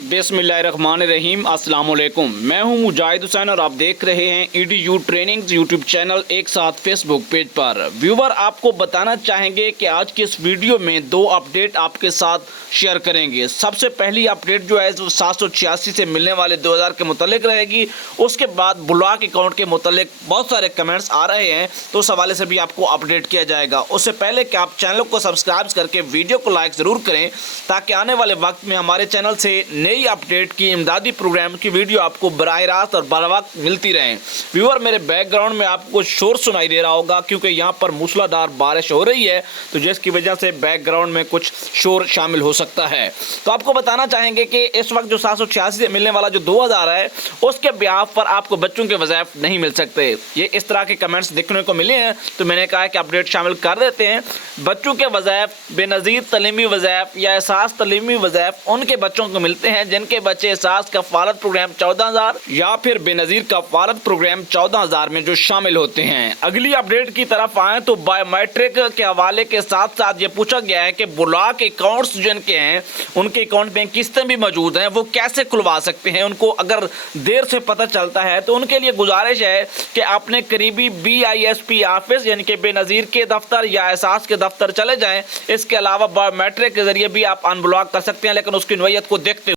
बिस्मिल्लाहिर्रहमानिर्रहीम अस्सलाम वालेकुम। मैं हूं मुजाहिद हुसैन और आप देख रहे हैं EDU ट्रेनिंग्स यूट्यूब चैनल एक साथ फेसबुक पेज पर। व्यूवर, आपको बताना चाहेंगे कि आज के इस वीडियो में दो अपडेट आपके साथ शेयर करेंगे। सबसे पहली अपडेट जो है वो 786 से मिलने वाले 2000 के मुतालिक रहेगी। उसके बाद ब्लॉक अकाउंट के मुतालिक बहुत सारे कमेंट्स आ रहे हैं, तो उस हवाले से भी आपको अपडेट किया जाएगा। उससे पहले कि आप चैनल को सब्सक्राइब करके वीडियो को लाइक ज़रूर करें, ताकि आने वाले वक्त में हमारे चैनल से नई अपडेट की इमदादी प्रोग्राम की वीडियो आपको बराह रास्त और बर वक्त मिलती रहें। व्यूअर, मेरे बैकग्राउंड में आपको शोर सुनाई दे रहा होगा क्योंकि यहाँ पर मूसलाधार बारिश हो रही है, तो जिसकी वजह से बैकग्राउंड में कुछ शोर शामिल हो सकता है। तो आपको बताना चाहेंगे कि इस वक्त जो 786 से मिलने वाला जो 2000 है, उसके ब्याह पर आपको बच्चों के वज़ाइफ नहीं मिल सकते। ये इस तरह के कमेंट्स देखने को मिले हैं, तो मैंने कहा कि अपडेट शामिल कर देते हैं। बच्चों के वज़ाइफ, बेनज़ीर तलीमी वज़ाइफ या एहसास तलीमी वज़ाइफ उनके बच्चों को मिलते हैं जिनके बच्चे एहसास कफ़ालत प्रोग्राम 14,000 या फिर बेनज़ीर कफ़ालत प्रोग्राम 14,000 में जो शामिल होते हैं। अगली अपडेट की तरफ आए तो बायोमेट्रिक के हवाले के साथ साथ ये पूछा गया है कि ब्लॉक अकाउंट्स जिनके हैं उनके अकाउंट में किस्तें भी मौजूद हैं, वो कैसे खुलवा सकते हैं। उनको अगर देर से पता चलता है तो उनके लिए गुजारिश है कि अपने करीबी BISP ऑफिस यानी कि बेनज़ीर के दफ्तर या एहसास के दफ्तर चले जाएं। इसके अलावा बायोमेट्रिक के जरिए भी आप अनब्लॉक कर सकते हैं, लेकिन उसकी नोयत को देखते